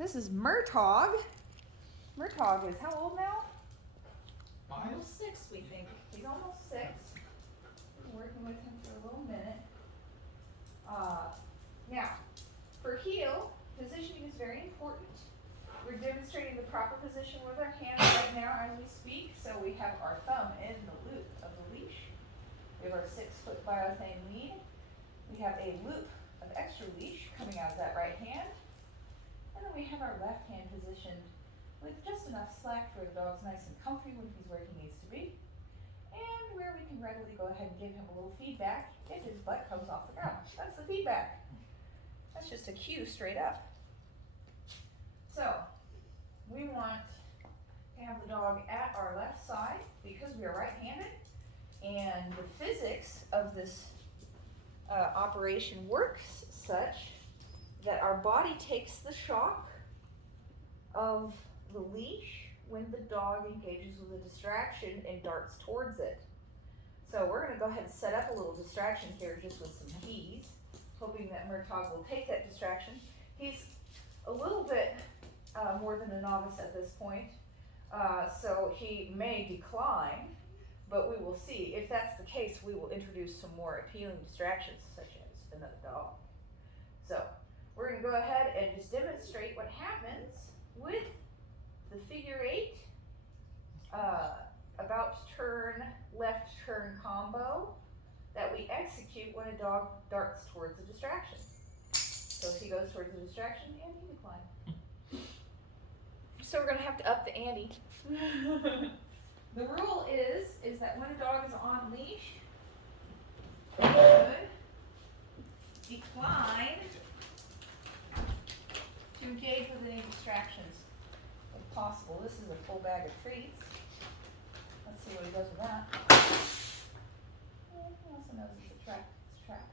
This is Murtaugh. Murtaugh is how old now? 5? Almost 6, we think. He's almost 6. Been working with him for a little minute. Now, for heel, positioning is very important. We're demonstrating the proper position with our hands right now as we speak. So we have our thumb in the loop of the leash. We have our 6-foot biothane lead. We have a loop of extra leash coming out of that right hand. And then we have our left hand positioned with just enough slack where the dog's nice and comfy when he's where he needs to be. And where we can readily go ahead and give him a little feedback if his butt comes off the ground. That's the feedback. That's just a cue straight up. So, we want to have the dog at our left side because we are right-handed. And the physics of this operation works such that our body takes the shock of the leash when the dog engages with a distraction and darts towards it. So we're going to go ahead and set up a little distraction here just with some keys, hoping that Murtaugh will take that distraction. He's a little bit more than a novice at this point, so he may decline, but we will see. If that's the case, we will introduce some more appealing distractions, such as another dog. So we're going to go ahead and just demonstrate what happens with the figure 8, about to turn, left turn combo that we execute when a dog darts towards a distraction. So if he goes towards a distraction, and he decline. So we're going to have to up the ante. The rule is that when a dog is on leash, they should decline to engage with any distractions if possible. This is a full bag of treats. Let's see what he does with that. He also knows it's a trap. It's a trap.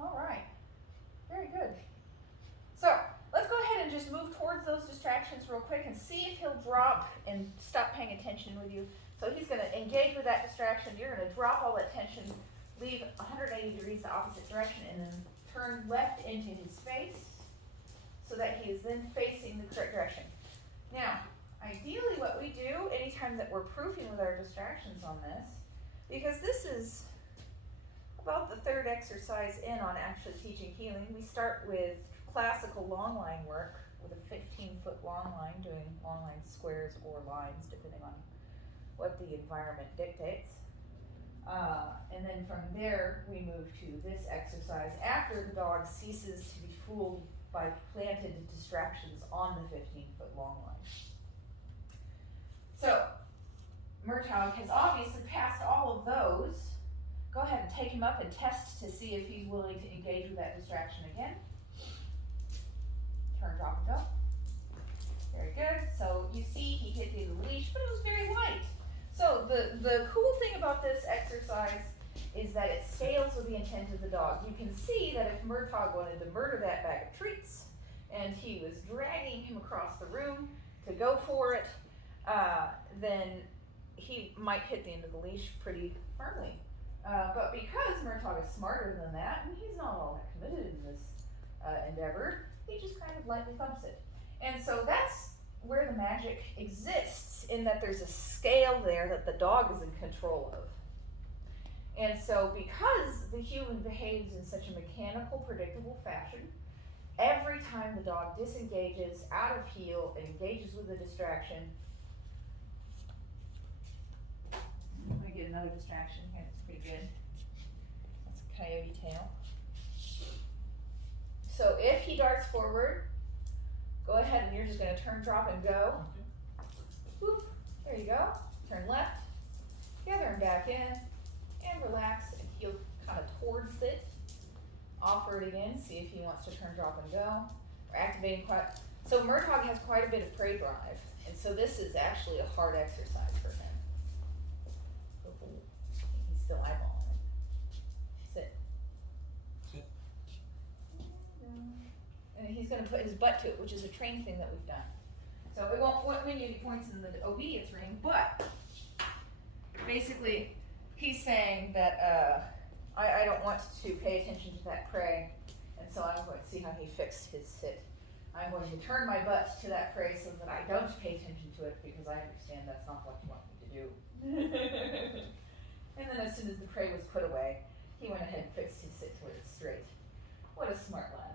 All right. Very good. So let's go ahead and just move towards those distractions real quick and see if he'll drop and stop paying attention with you. So he's going to engage with that distraction. You're going to drop all that tension, leave 180 degrees the opposite direction, and then turn left into his face so that he is then facing the correct direction. Now, ideally what we do anytime that we're proofing with our distractions on this, because this is about the 3rd exercise in on actually teaching heeling, we start with classical long line work with a 15-foot long line, doing long line squares or lines depending on what the environment dictates. And then from there we move to this exercise after the dog ceases to be fooled by planted distractions on the 15-foot long line. So Murtaugh has obviously passed all of those. Go ahead and take him up and test to see if he's willing to engage with that distraction again. Turn, drop, and go. Very good. So you see he hit the end of the leash, but it was very light. So the cool thing about this exercise is that it scales with the intent of the dog. You can see that if Murtaugh wanted to murder that bag of treats and he was dragging him across the room to go for it, then he might hit the end of the leash pretty firmly. But because Murtaugh is smarter than that, and he's not all that committed in this endeavor, he just kind of lightly thumps it. And so that's where the magic exists, in that there's a scale there that the dog is in control of. And so because the human behaves in such a mechanical, predictable fashion, every time the dog disengages out of heel and engages with a distraction, I'm going to get another distraction here, it's pretty good. That's a coyote tail. So if he darts forward, go ahead and you're just going to turn, drop, and go. Whoop, there you go. Turn left, gather him back in, and relax and heel kind of towards it. Offer it again, see if he wants to turn, drop, and go. We're activating quite. So Murtaugh has quite a bit of prey drive, and so this is actually a hard exercise for him. He's still eyeballing it. Sit. Sit. And he's going to put his butt to it, which is a trained thing that we've done. So it won't win you any points in the obedience ring, but basically he's saying that I don't want to pay attention to that prey, and so I'm going to see how he fixed his sit I'm going to turn my butt to that prey so that I don't pay attention to it because I understand that's not what you want me to do. And then as soon as the prey was put away, he went ahead and fixed his sit towards straight. What a smart lad.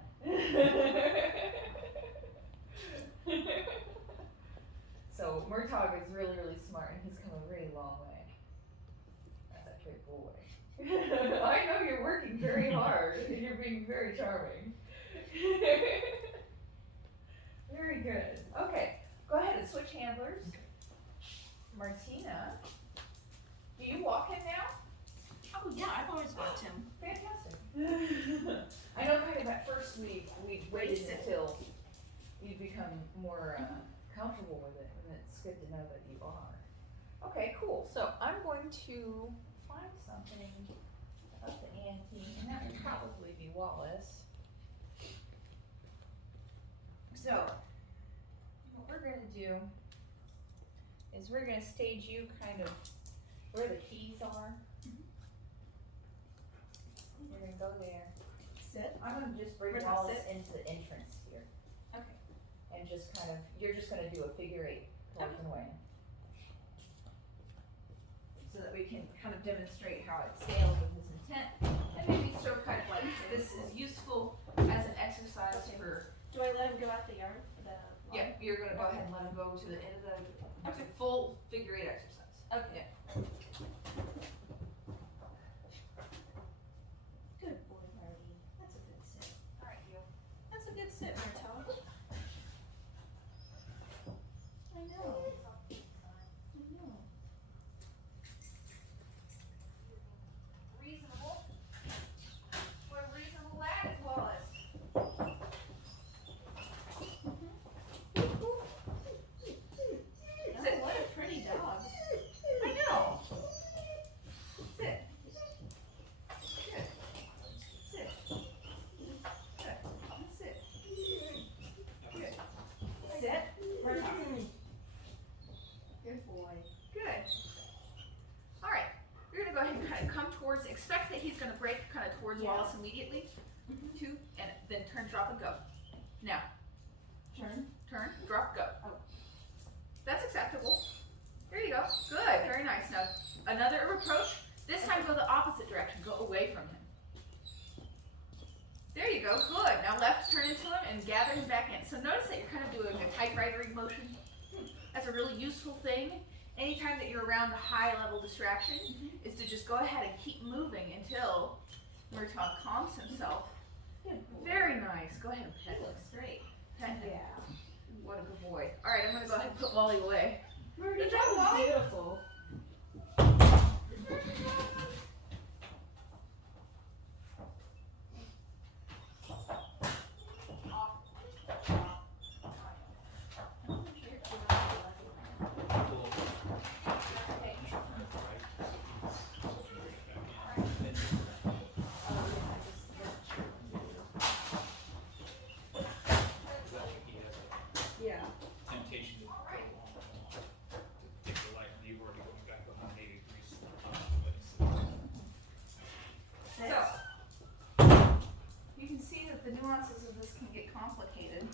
So Murtagh is really, really smart and he's come a really long way. That's a good boy. I know you're working very hard and you're being very charming. Very good. Okay, go ahead and switch handlers. Martina, do you walk him now? Oh yeah, I've always walked him. Fantastic. I know kind of at first we waited Basic. until you become more comfortable with it, and it's good to know that you are. Okay, cool. So I'm going to find something of the ante, and that would probably be Wallace. So what we're gonna do is we're gonna stage you kind of where the keys are. You're gonna go there. Sit. I'm gonna just bring Where's that Wallace sit? into the entrance here. Okay. And just kind of, you're just gonna do a figure 8 towards Okay. and away. So that we can kind of demonstrate how it scales with his intent. And maybe sort of kind of like, this is useful as an exercise Okay. for, Do I let him go out the yard? The yeah, you're gonna go ahead and let him go to the end of the, Okay. full figure 8 exercise. Okay. Good boy, Marty. That's a good sit. Alright, you. That's a good sit, Murtagh. I know. I know. Reasonable. What a reasonable lad is Wallace. Oh, what a pretty dog. I know. Sit. Good. Sit. Good. Sit. Good. Sit. Murtagh. Good boy. Good. All right. We're gonna go ahead and kind of come towards. Expect that he's gonna break kind of towards Yeah. Wallace immediately. 2, and then turn, drop, and go. Now, Turn. turn, drop, go. Oh. That's acceptable. There you go. Good. Very nice. Now, another approach. This time go the opposite direction. Go away from him. There you go. Good. Now left, turn into him and gather him back in. So notice that you're kind of doing a typewritering motion. That's a really useful thing. Anytime that you're around a high level distraction is to just go ahead and keep moving until Murtagh calms himself. Good boy. Very nice. Go ahead and pet He him. looks great. Pet him. Yeah. What a good boy. All right, I'm going to go ahead and put Wally away. Marty, Good that job, was Wally. beautiful. Yeah. Temptation to go along, to take the life of you already going back 180 degrees. So, you can see that the nuances of this can get complicated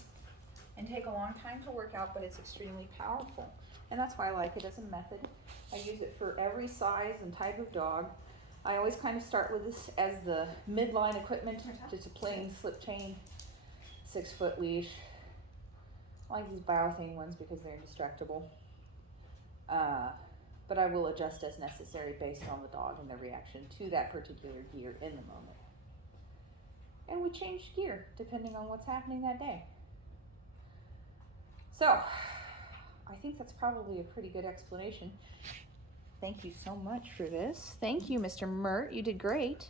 and take a long time to work out, but it's extremely powerful. And that's why I like it as a method. I use it for every size and type of dog. I always kind of start with this as the midline equipment, just a plain slip chain, 6-foot leash. I like these biothane ones because they're indestructible. But I will adjust as necessary based on the dog and the reaction to that particular gear in the moment. And we change gear depending on what's happening that day. So, I think that's probably a pretty good explanation. Thank you so much for this. Thank you, Mr. Mert. You did great.